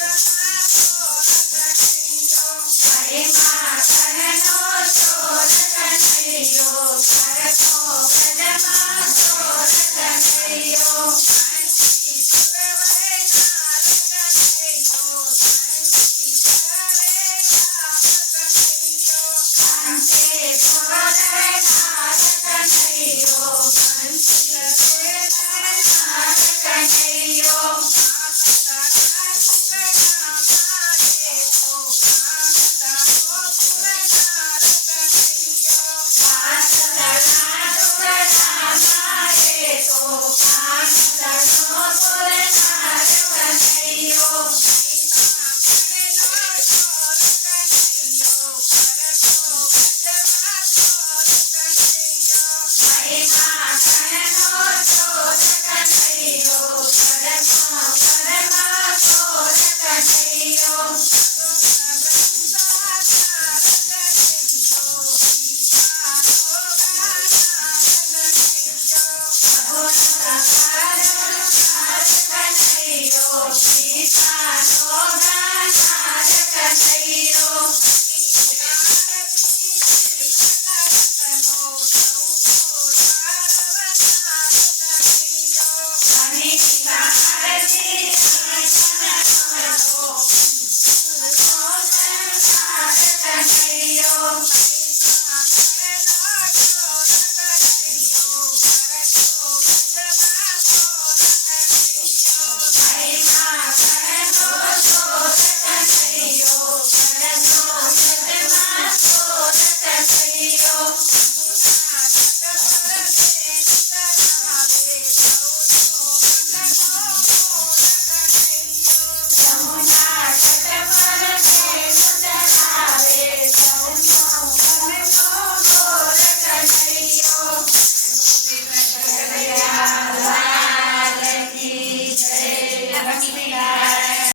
Yes.